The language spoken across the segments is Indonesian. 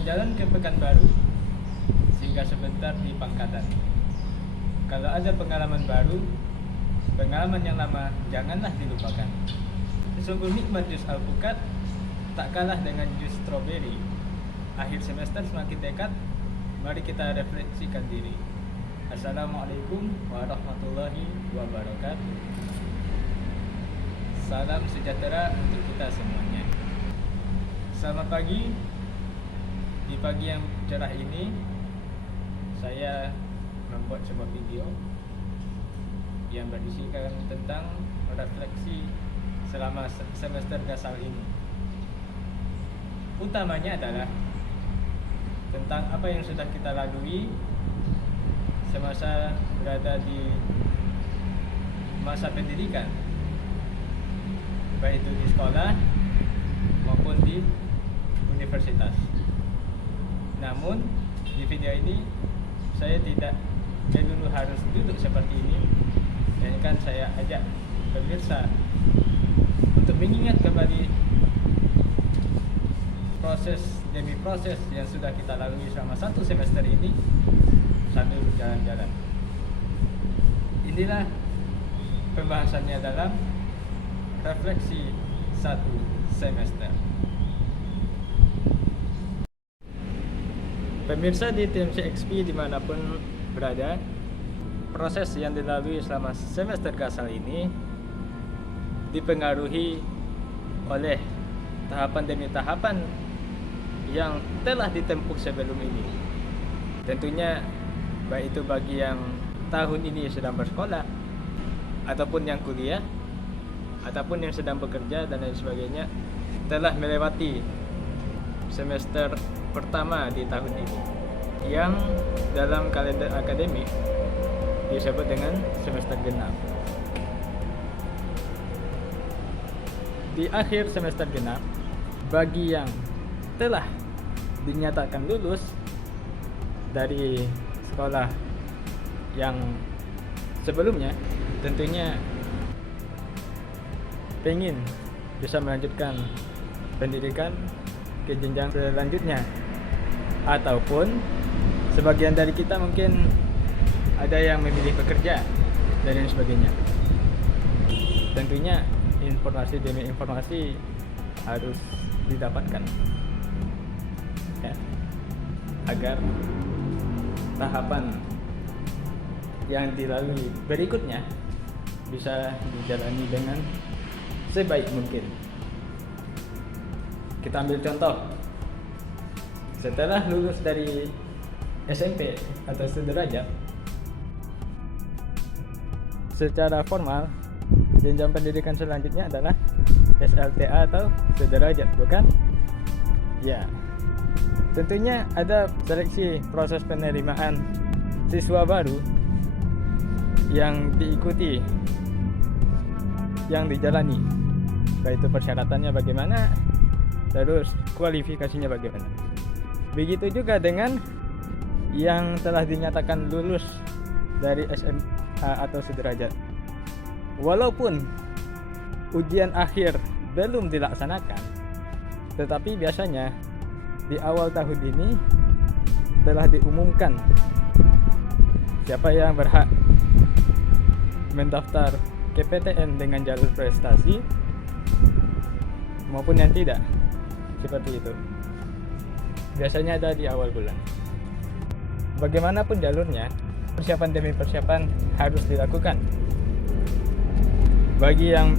jalan-jalan ke Pekanbaru, singgah sebentar di Pangkatan. Kalau ada pengalaman baru, pengalaman yang lama janganlah dilupakan. Sesungguh nikmat jus alpukat tak kalah dengan jus stroberi. Akhir semester semakin dekat, mari kita refleksikan diri. Assalamualaikum warahmatullahi wabarakatuh. Salam sejahtera untuk kita semuanya. Selamat pagi. Di pagi yang cerah ini, saya membuat sebuah video yang berisikan tentang refleksi selama semester gasal ini. Utamanya adalah tentang apa yang sudah kita lalui semasa berada di masa pendidikan, baik itu di sekolah maupun di universitas. Namun di video ini saya tidak melulu harus duduk seperti ini, melainkan saya ajak pemirsa untuk mengingat kembali proses demi proses yang sudah kita lalui selama satu semester ini sambil berjalan-jalan. Inilah pembahasannya dalam refleksi satu semester. Pemirsa di TMC XP dimanapun berada, proses yang dilalui selama semester gasal ini dipengaruhi oleh tahapan demi tahapan yang telah ditempuh sebelum ini. Tentunya baik itu bagi yang tahun ini sedang bersekolah, ataupun yang kuliah, ataupun yang sedang bekerja dan lain sebagainya, telah melewati semester pertama di tahun ini, yang dalam kalender akademik disebut dengan semester genap. Di akhir semester genap, bagi yang telah dinyatakan lulus dari sekolah yang sebelumnya, tentunya pengen bisa melanjutkan pendidikan ke jenjang selanjutnya, ataupun sebagian dari kita mungkin ada yang memilih bekerja dan lain sebagainya. Tentunya informasi demi informasi harus didapatkan ya, agar tahapan yang dilalui berikutnya bisa dijalani dengan sebaik mungkin. Kita ambil contoh, setelah lulus dari SMP atau sederajat, secara formal jenjang pendidikan selanjutnya adalah SLTA atau sederajat, bukan? Ya, tentunya ada seleksi proses penerimaan siswa baru yang diikuti, yang dijalani, baik itu persyaratannya bagaimana, terus kualifikasinya bagaimana. Begitu juga dengan yang telah dinyatakan lulus dari SMA atau sederajat. Walaupun ujian akhir belum dilaksanakan, tetapi biasanya di awal tahun ini telah diumumkan siapa yang berhak mendaftar ke PTN dengan jalur prestasi maupun yang tidak. Seperti itu. Biasanya ada di awal bulan. Bagaimanapun jalurnya, persiapan demi persiapan harus dilakukan. Bagi yang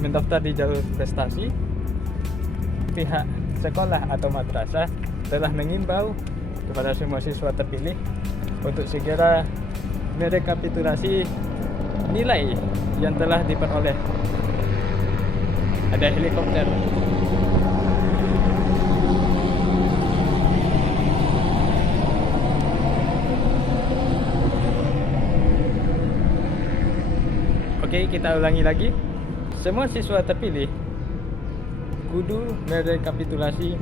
mendaftar di jalur prestasi, pihak sekolah atau madrasah telah mengimbau kepada semua siswa terpilih untuk segera merekapitulasi nilai yang telah diperoleh. Ada helikopter. Oke, kita ulangi lagi. Semua siswa terpilih kudu merekapitulasi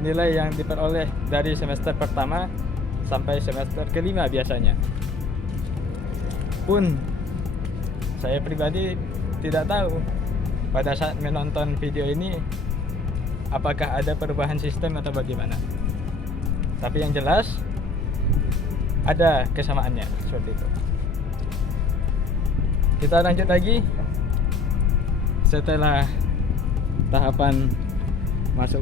nilai yang diperoleh dari semester pertama sampai semester kelima biasanya. Pun saya pribadi tidak tahu pada saat menonton video ini apakah ada perubahan sistem atau bagaimana. Tapi yang jelas ada kesamaannya seperti itu. Kita lanjut lagi. Setelah tahapan masuk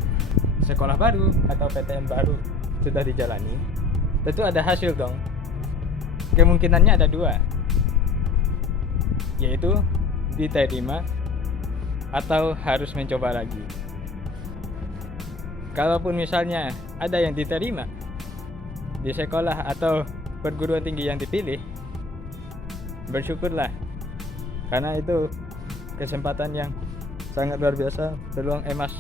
sekolah baru atau PTN baru sudah dijalani, tentu ada hasil dong. Kemungkinannya ada dua, yaitu diterima atau harus mencoba lagi. Kalaupun misalnya ada yang diterima di sekolah atau perguruan tinggi yang dipilih, bersyukurlah, karena itu kesempatan yang sangat luar biasa, peluang emas.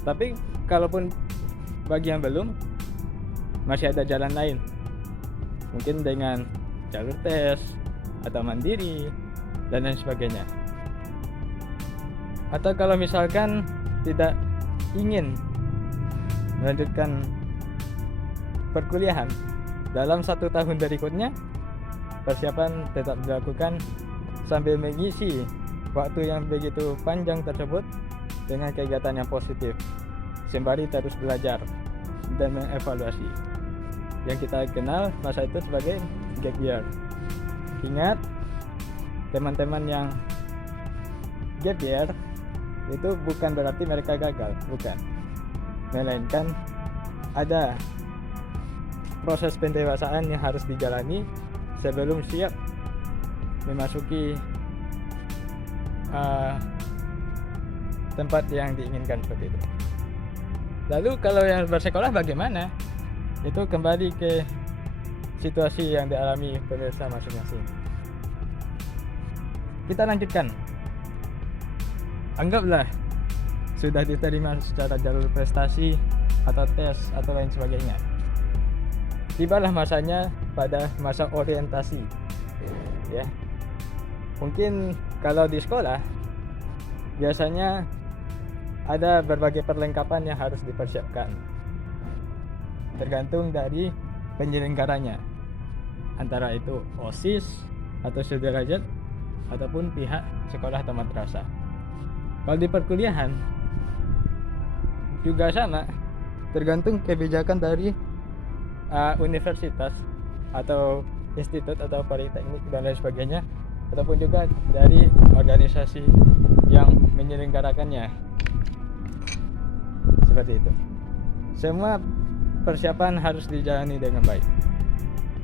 Tapi kalaupun bagi yang belum, masih ada jalan lain, mungkin dengan jalur tes atau mandiri dan lain sebagainya. Atau kalau misalkan tidak ingin melanjutkan perkuliahan dalam 1 tahun berikutnya, persiapan tetap dilakukan sambil mengisi waktu yang begitu panjang tersebut dengan kegiatan yang positif, sembari terus belajar dan mengevaluasi. Yang kita kenal masa itu sebagai gap year. Ingat, teman-teman yang gap year itu bukan berarti mereka gagal, bukan. Melainkan ada proses pendewasaan yang harus dijalani sebelum siap memasuki tempat yang diinginkan seperti itu. Lalu kalau yang bersekolah bagaimana? Itu kembali ke situasi yang dialami pemirsa masing-masing. Kita lanjutkan. Anggaplah sudah diterima secara jalur prestasi atau tes atau lain sebagainya. Tibalah masanya pada masa orientasi. Ya. Mungkin kalau di sekolah biasanya ada berbagai perlengkapan yang harus dipersiapkan, tergantung dari penyelenggaranya, antara itu OSIS atau sederajat ataupun pihak sekolah atau madrasah. Kalau di perkuliahan juga sama, tergantung kebijakan dari universitas atau institut atau politeknik dan lain sebagainya, ataupun juga dari organisasi yang menyelenggarakannya. Seperti itu. Semua persiapan harus dijalani dengan baik.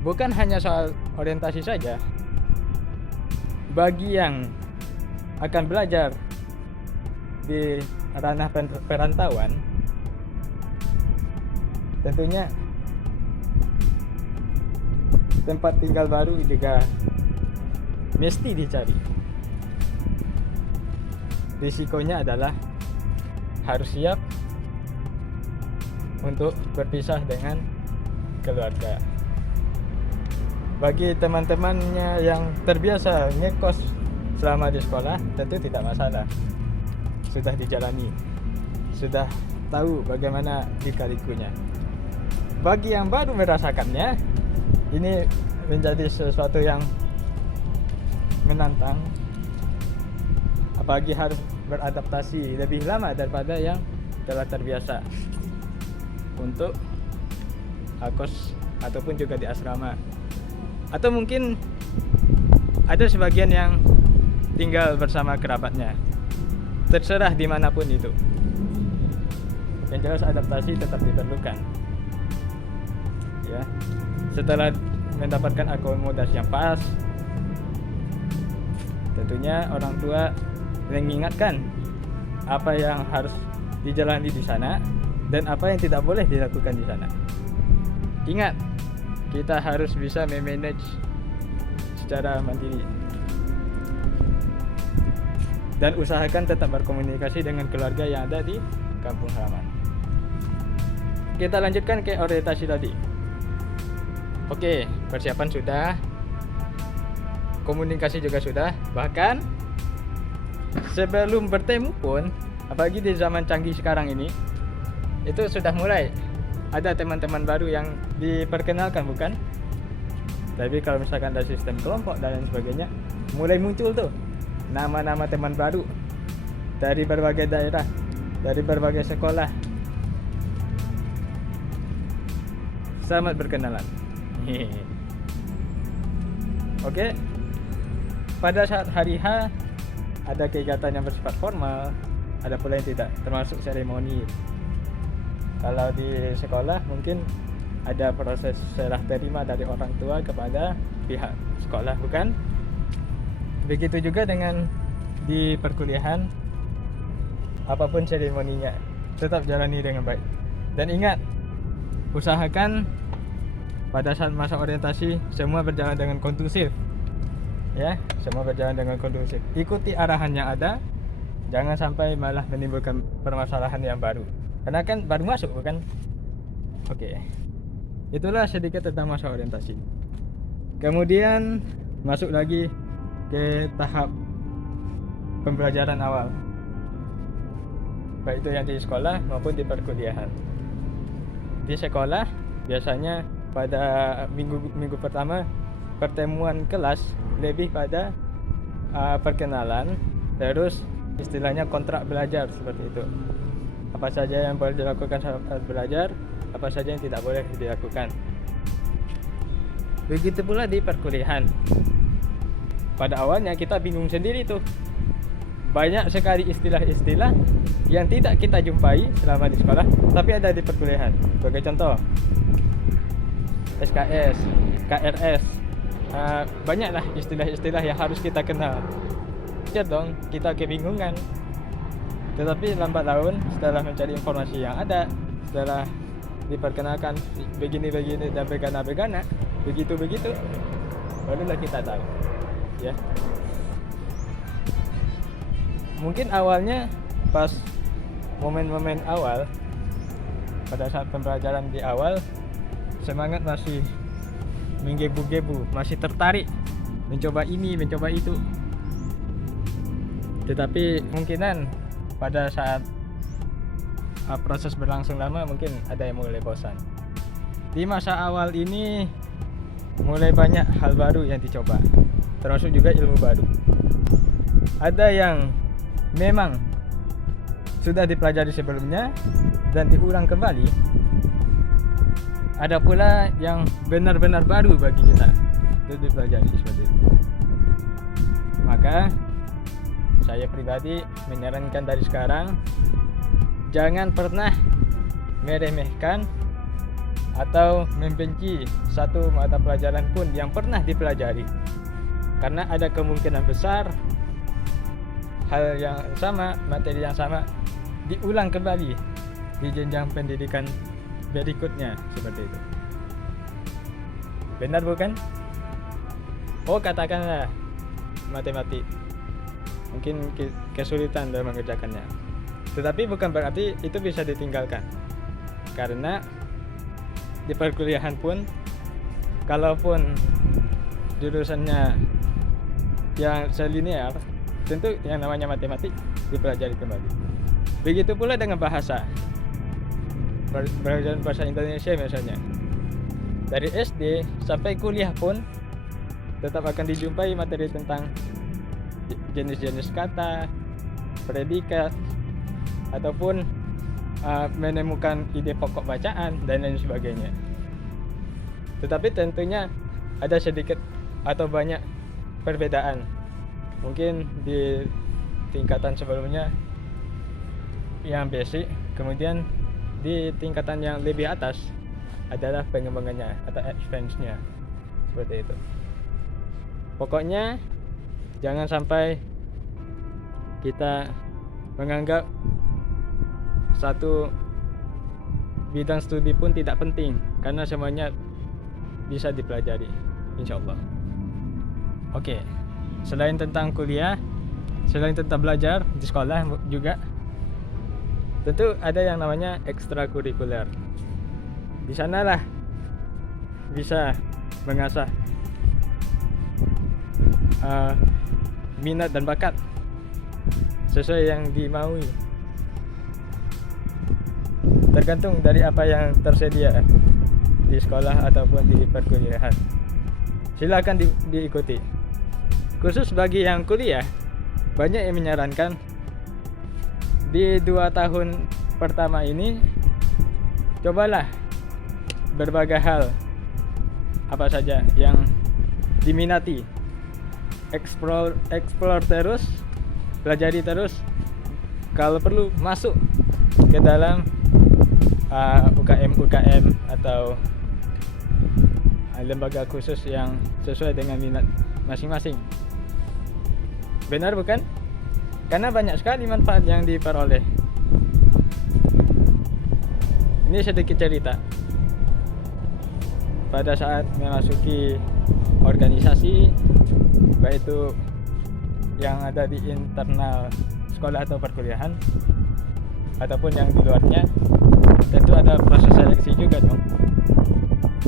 Bukan hanya soal orientasi saja. Bagi yang akan belajar di ranah perantauan, tentunya tempat tinggal baru juga mesti dicari. Risikonya adalah harus siap untuk berpisah dengan keluarga. Bagi teman-temannya yang terbiasa ngekos selama di sekolah, tentu tidak masalah. Sudah dijalani, sudah tahu bagaimana lika-likunya. Bagi yang baru merasakannya, ini menjadi sesuatu yang menantang, apalagi harus beradaptasi lebih lama daripada yang telah terbiasa untuk kos ataupun juga di asrama. Atau mungkin ada sebagian yang tinggal bersama kerabatnya. Terserah dimanapun itu. Yang jelas adaptasi tetap diperlukan. Ya, setelah mendapatkan akomodasi yang pas, tentunya orang tua mengingatkan apa yang harus dijalani di sana dan apa yang tidak boleh dilakukan di sana. Ingat, kita harus bisa memanage secara mandiri dan usahakan tetap berkomunikasi dengan keluarga yang ada di kampung halaman. Kita lanjutkan ke orientasi tadi. Oke, persiapan sudah, komunikasi juga sudah, bahkan sebelum bertemu pun, apalagi di zaman canggih sekarang ini, itu sudah mulai ada teman-teman baru yang diperkenalkan, bukan? Tapi kalau misalkan ada sistem kelompok dan lain sebagainya, mulai muncul tuh nama-nama teman baru dari berbagai daerah dari berbagai sekolah. Selamat berkenalan. Oke. Pada saat hari H ada kegiatan yang bersifat formal, ada pula yang tidak, termasuk seremoni. Kalau di sekolah mungkin ada proses serah terima dari orang tua kepada pihak sekolah, bukan? Begitu juga dengan di perkuliahan, apapun seremoninya tetap jalani dengan baik. Dan ingat, usahakan pada saat masa orientasi semua berjalan dengan kondusif. Ya, semua berjalan dengan kondusif. Ikuti arahan yang ada, jangan sampai malah menimbulkan permasalahan yang baru. Karena kan baru masuk, bukan? Oke. Itulah sedikit tentang masa orientasi. Kemudian masuk lagi ke tahap pembelajaran awal, baik itu yang di sekolah maupun di perkuliahan. Di sekolah biasanya pada minggu pertama pertemuan kelas lebih pada perkenalan, terus istilahnya kontrak belajar seperti itu. Apa saja yang boleh dilakukan saat belajar, apa saja yang tidak boleh dilakukan. Begitu pula di perkuliahan. Pada awalnya kita bingung sendiri tuh. Banyak sekali istilah-istilah yang tidak kita jumpai selama di sekolah, tapi ada di perkuliahan. Sebagai contoh, SKS, KRS, banyaklah istilah-istilah yang harus kita kenal. Wajar dong kita kebingungan. Tetapi lambat laun setelah mencari informasi yang ada, setelah diperkenalkan begini-begini dan begana-begana, begitu-begitu, barulah kita tahu. Ya. Mungkin awalnya pas momen-momen awal, pada saat pembelajaran di awal, semangat masih menggebu-gebu, masih tertarik mencoba ini, mencoba itu. Tetapi mungkinan pada saat proses berlangsung lama mungkin ada yang mulai bosan. Di masa awal ini mulai banyak hal baru yang dicoba, termasuk juga ilmu baru. Ada yang memang sudah dipelajari sebelumnya dan diulang kembali. Ada pula yang benar-benar baru bagi kita untuk dipelajari seperti itu. Maka saya pribadi menyarankan dari sekarang, jangan pernah meremehkan atau membenci satu mata pelajaran pun yang pernah dipelajari, karena ada kemungkinan besar hal yang sama, materi yang sama diulang kembali di jenjang pendidikan berikutnya seperti itu. Benar bukan? Oh, katakanlah matematik, mungkin kesulitan dalam mengerjakannya, tetapi bukan berarti itu bisa ditinggalkan. Karena di perkuliahan pun, kalaupun jurusannya yang selinear, tentu yang namanya matematik dipelajari kembali. Begitu pula dengan bahasa. Pelajaran bahasa Indonesia misalnya, dari SD sampai kuliah pun tetap akan dijumpai materi tentang jenis-jenis kata, predikat, ataupun menemukan ide pokok bacaan dan lain sebagainya. Tetapi tentunya ada sedikit atau banyak perbedaan. Mungkin di tingkatan sebelumnya yang basic, kemudian di tingkatan yang lebih atas adalah pengembangannya atau advance-nya, seperti itu. Pokoknya jangan sampai kita menganggap satu bidang studi pun tidak penting, karena semuanya bisa dipelajari, insyaallah. Oke, selain tentang kuliah, selain tentang belajar di sekolah juga, tentu ada yang namanya ekstrakurikuler. Di sanalah bisa mengasah minat dan bakat sesuai yang dimaui, tergantung dari apa yang tersedia di sekolah ataupun di perkuliahan. Silakan diikuti. Khusus bagi yang kuliah, banyak yang menyarankan di 2 tahun pertama ini cobalah berbagai hal apa saja yang diminati, explore terus, pelajari terus, kalau perlu masuk ke dalam UKM atau lembaga khusus yang sesuai dengan minat masing-masing. Benar bukan? Karena banyak sekali manfaat yang diperoleh. Ini sedikit cerita. Pada saat memasuki organisasi, baik itu yang ada di internal sekolah atau perkuliahan ataupun yang di luarnya, tentu ada proses seleksi juga dong.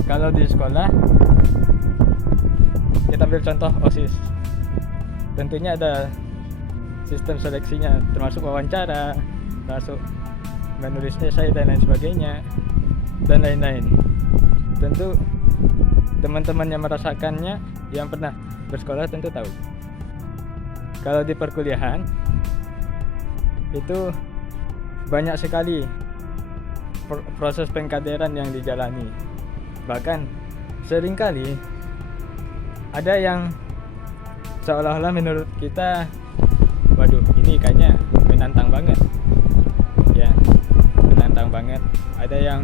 Kalau di sekolah, kita ambil contoh OSIS, tentunya ada sistem seleksinya, termasuk wawancara, termasuk menulis esai dan lain sebagainya, dan lain-lain. Tentu teman-teman yang merasakannya, yang pernah bersekolah tentu tahu. Kalau di perkuliahan itu banyak sekali proses pengkaderan yang dijalani. Bahkan seringkali ada yang seolah-olah menurut kita, waduh ini kayaknya menantang banget ya, menantang banget. Ada yang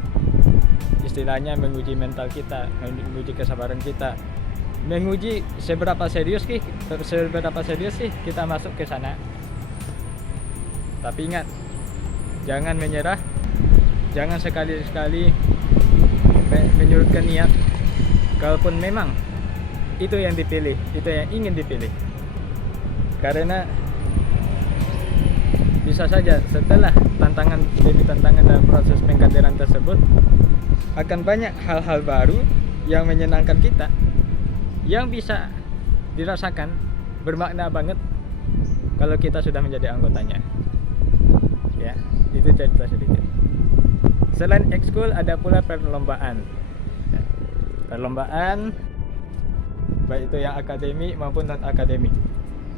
istilahnya menguji mental kita, menguji kesabaran kita, menguji seberapa serius sih kita masuk ke sana. Tapi ingat, jangan menyerah, jangan sekali-sekali menyurutkan niat. Kalaupun memang itu yang dipilih, itu yang ingin dipilih, karena bisa saja setelah tantangan demi tantangan dalam proses pengkaderan tersebut akan banyak hal-hal baru yang menyenangkan kita, yang bisa dirasakan, bermakna banget kalau kita sudah menjadi anggotanya. Ya, itu cerita sedikit. Selain ekskul ada pula perlombaan. Perlombaan baik itu yang akademik maupun non akademik.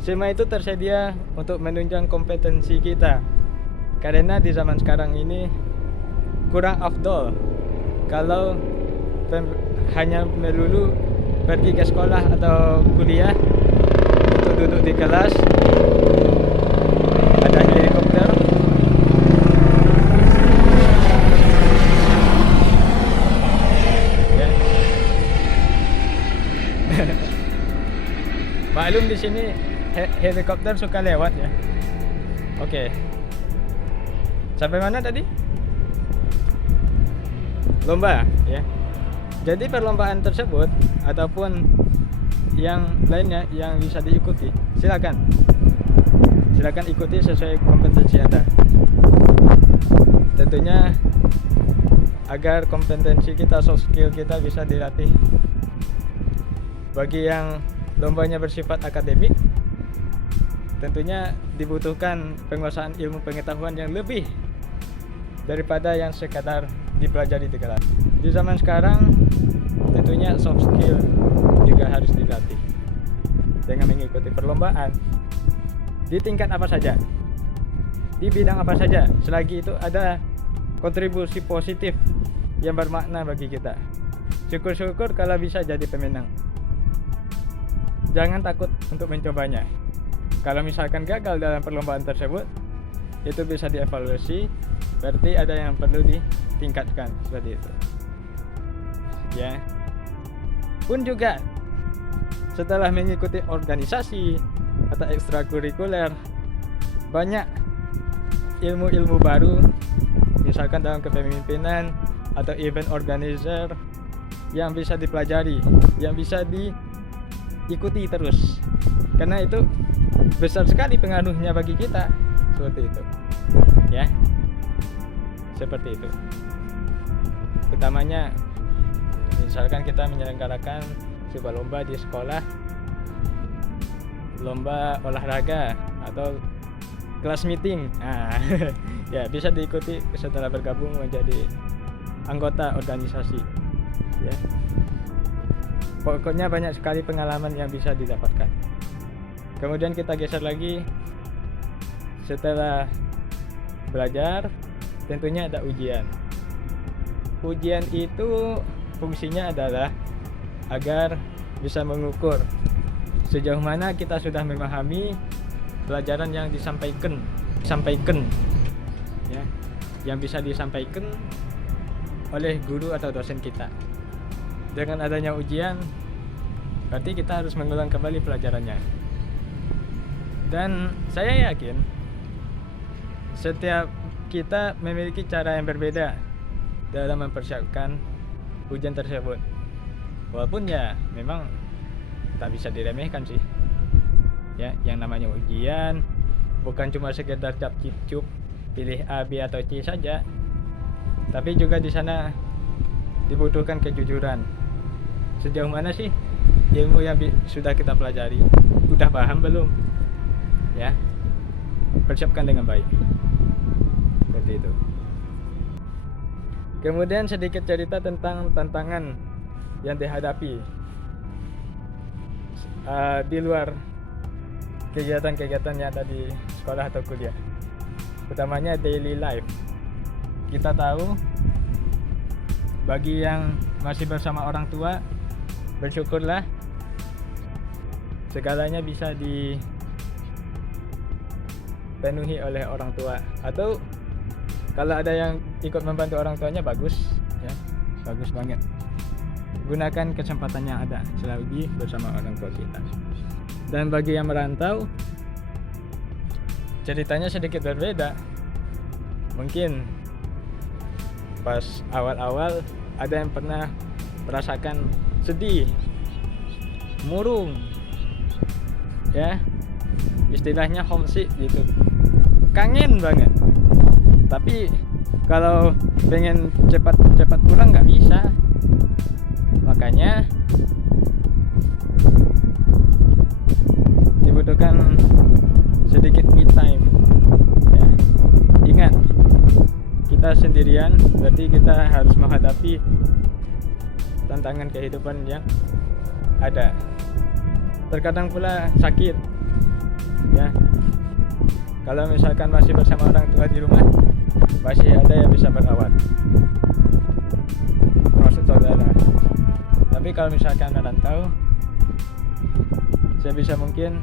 Semua itu tersedia untuk menunjang kompetensi kita. Karena di zaman sekarang ini kurang afdol kalau hanya melulu pergi ke sekolah atau kuliah untuk duduk di kelas, ada helikopter, ya. Maklum di sini helikopter suka lewat ya. Oke. Sampai mana tadi? Lomba ya. Jadi perlombaan tersebut ataupun yang lainnya yang bisa diikuti, silakan ikuti sesuai kompetensi Anda. Tentunya agar kompetensi kita, soft skill kita bisa dilatih. Bagi yang lombanya bersifat akademik, tentunya dibutuhkan penguasaan ilmu pengetahuan yang lebih daripada yang sekadar dipelajari di kelas. Di zaman sekarang tentunya soft skill juga harus dilatih dengan mengikuti perlombaan di tingkat apa saja, di bidang apa saja, selagi itu ada kontribusi positif yang bermakna bagi kita. Syukur-syukur kalau bisa jadi pemenang. Jangan takut untuk mencobanya. Kalau misalkan gagal dalam perlombaan tersebut, itu bisa dievaluasi, berarti ada yang perlu ditingkatkan, seperti itu. Ya. Pun juga setelah mengikuti organisasi atau ekstrakurikuler, banyak ilmu-ilmu baru, misalkan dalam kepemimpinan atau event organizer, yang bisa dipelajari, yang bisa diikuti terus, karena itu besar sekali pengaruhnya bagi kita. Seperti itu ya, seperti itu. Utamanya misalkan kita menyelenggarakan sebuah lomba di sekolah, lomba olahraga atau kelas meeting, ya bisa diikuti setelah bergabung menjadi anggota organisasi ya. Pokoknya banyak sekali pengalaman yang bisa didapatkan. Kemudian kita geser lagi, setelah belajar, tentunya ada ujian. Ujian itu fungsinya adalah agar bisa mengukur sejauh mana kita sudah memahami pelajaran yang disampaikan ya, yang bisa disampaikan oleh guru atau dosen kita. Dengan adanya ujian, berarti kita harus mengulang kembali pelajarannya. Dan saya yakin setiap kita memiliki cara yang berbeda dalam mempersiapkan ujian tersebut. Walaupun ya memang tak bisa diremehkan sih. Ya, yang namanya ujian bukan cuma sekedar cap cip cup pilih A, B atau C saja. Tapi juga di sana dibutuhkan kejujuran. Sejauh mana sih ilmu yang sudah kita pelajari? Udah paham belum? Ya. Persiapkan dengan baik. Seperti itu. Kemudian sedikit cerita tentang tantangan yang dihadapi di luar kegiatan-kegiatan yang ada di sekolah atau kuliah, utamanya daily life. Kita tahu bagi yang masih bersama orang tua, bersyukurlah segalanya bisa dipenuhi oleh orang tua, atau kalau ada yang ikut membantu orang tuanya bagus ya, bagus banget. Gunakan kesempatan yang ada selagi bersama orang tua kita. Dan bagi yang merantau, ceritanya sedikit berbeda. Mungkin pas awal-awal ada yang pernah merasakan sedih, murung, ya, istilahnya homesick gitu, kangen banget. Tapi kalau pengen cepat pulang nggak bisa. Makanya dibutuhkan sedikit me time ya. Ingat, kita sendirian, berarti kita harus menghadapi tantangan kehidupan yang ada. Terkadang pula sakit ya. Kalau misalkan masih bersama orang tua di rumah, masih ada yang bisa berawat, termasuk saudara. Tapi kalau misalkan merantau, sebisa mungkin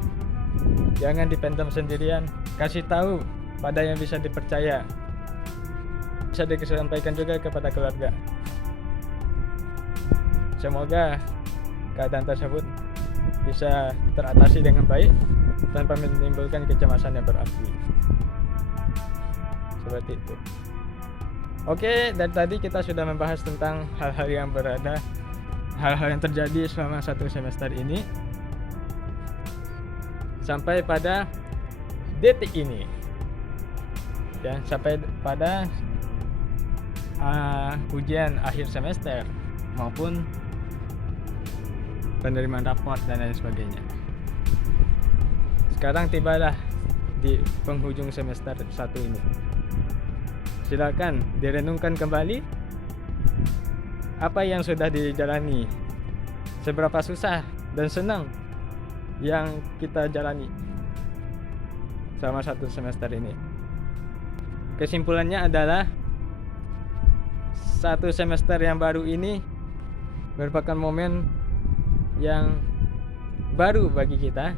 jangan dipendam sendirian. Kasih tahu pada yang bisa dipercaya, bisa disampaikan juga kepada keluarga. Semoga keadaan tersebut bisa teratasi dengan baik tanpa menimbulkan kecemasan yang berarti. Seperti itu. Oke, dari tadi kita sudah membahas tentang hal-hal yang yang terjadi selama satu semester ini sampai pada detik ini ya, sampai pada ujian akhir semester maupun penerimaan raport dan lain sebagainya. Sekarang tibalah di penghujung semester 1 ini. Silakan direnungkan kembali apa yang sudah dijalani, seberapa susah dan senang yang kita jalani selama satu semester ini. Kesimpulannya adalah satu semester yang baru ini merupakan momen yang baru bagi kita,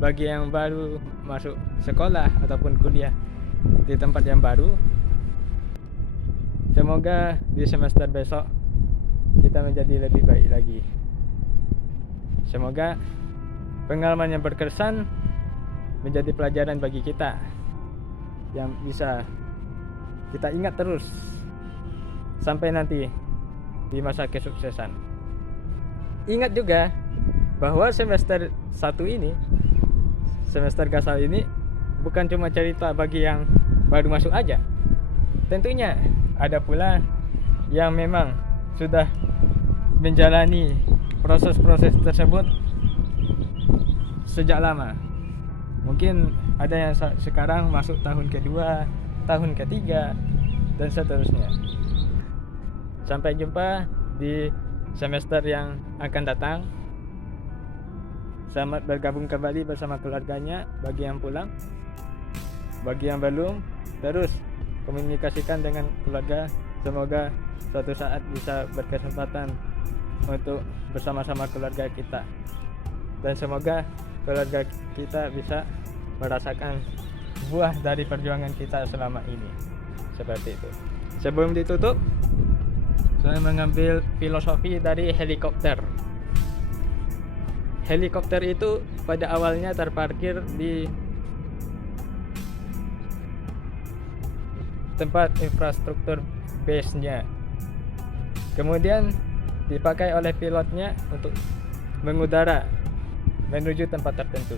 bagi yang baru masuk sekolah ataupun kuliah di tempat yang baru. Semoga di semester besok kita menjadi lebih baik lagi. Semoga pengalaman yang berkesan menjadi pelajaran bagi kita yang bisa kita ingat terus sampai nanti di masa kesuksesan. Ingat juga bahwa semester 1 ini, semester Gasal ini bukan cuma cerita bagi yang baru masuk aja. Tentunya ada pula yang memang sudah menjalani proses-proses tersebut sejak lama. Mungkin ada yang sekarang masuk tahun kedua, tahun ketiga, dan seterusnya. Sampai jumpa di semester yang akan datang. Selamat bergabung kembali bersama keluarganya bagi yang pulang. Bagi yang belum, terus komunikasikan dengan keluarga. Semoga suatu saat bisa berkesempatan untuk bersama-sama keluarga kita, dan semoga keluarga kita bisa merasakan buah dari perjuangan kita selama ini. Seperti itu. Sebelum ditutup, saya mengambil filosofi dari helikopter. Helikopter itu pada awalnya terparkir di tempat infrastruktur base-nya. Kemudian dipakai oleh pilotnya untuk mengudara menuju tempat tertentu.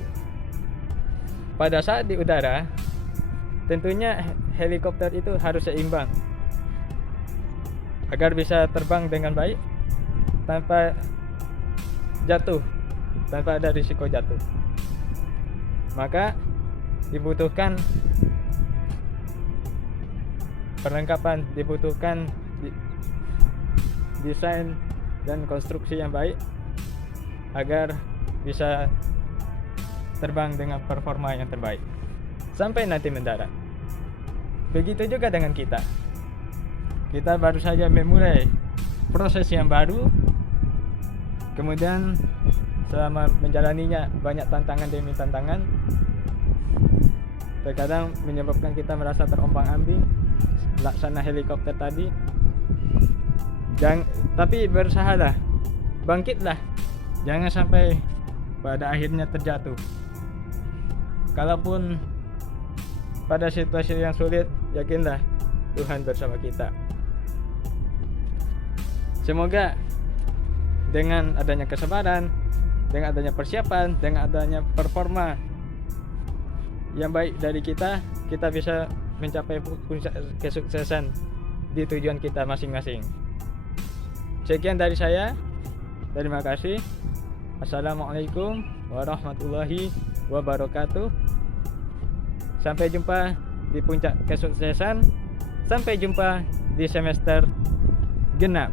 Pada saat di udara, tentunya helikopter itu harus seimbang agar bisa terbang dengan baik tanpa jatuh, tanpa ada risiko jatuh. Maka dibutuhkan perlengkapan, dibutuhkan desain dan konstruksi yang baik agar bisa terbang dengan performa yang terbaik sampai nanti mendarat. Begitu juga dengan kita. Kita baru saja memulai proses yang baru, kemudian selama menjalaninya banyak tantangan demi tantangan, terkadang menyebabkan kita merasa terombang-ambing laksana helikopter tadi. Tapi berusahalah, bangkitlah, jangan sampai pada akhirnya terjatuh. Kalaupun pada situasi yang sulit, yakinlah Tuhan bersama kita. Semoga dengan adanya kesabaran, dengan adanya persiapan, dengan adanya performa yang baik dari kita bisa mencapai puncak kesuksesan di tujuan kita masing-masing. Sekian dari saya. Terima kasih. Assalamualaikum warahmatullahi wabarakatuh. Sampai jumpa di puncak kesuksesan. Sampai jumpa di semester genap.